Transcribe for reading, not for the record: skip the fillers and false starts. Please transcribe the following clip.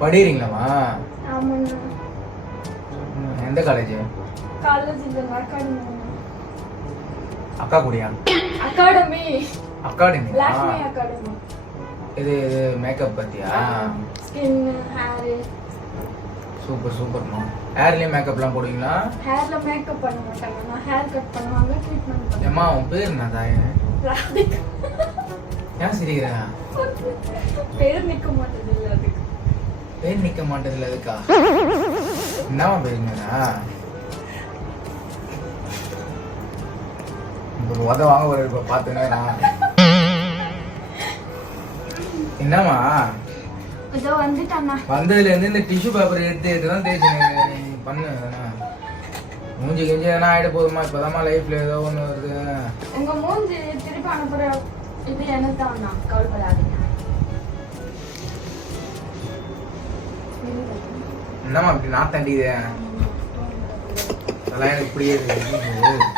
படிக்கிறீங்களாமா? ஆமாண்ணா. எந்த college? College இல்லைங்க, அகாடமி. அக்கா கூடயா? அகாடமி. அகாடமி. லாக்மி அகாடமி. இது மேக்கப் பத்தியா? Skin, hair. சூப்பர் சூப்பர்மா. ஹேர்லயே மேக்கப்லாம் போடுவீங்களா? ஹேர்ல மேக்கப் பண்ண மாட்டாங்க, நான் ஹேர் கட் பண்ணுவாங்க, ட்ரீட்மெண்ட் பண்ணுவாங்க. ஏமா உன் பேர் என்ன தாயே? ராதிகா. ஏன் சிரிக்கிற? பேர் நிக்க மாட்டேது இல்ல அதுக்கு. பேர் நிக்க மாட்டேதுல அதுக்கா? என்னவா பேருங்கடா? ஒரு உத வாங்க ஒரு இப்ப பாத்துனா என்னமா இதோ வந்துட்டாண்ணா. வந்ததுல இருந்து இந்த டிஷ்யூ பேப்பர் எடுத்துதான் தேய்ச்சி பண்ணு. மூஞ்சி கிஞ்சி எதனா ஆயிட போதுமா? இப்பதாம்மா லைஃப்ல ஏதோ ஒண்ணு வருது. உங்க மூஞ்சி திருப்பி அனுப்புற இது எனக்கு தான், கவலைப்படாதீங்க. என்னம்மா இப்படி நான் தண்டிது அதெல்லாம் எனக்கு புரியாது.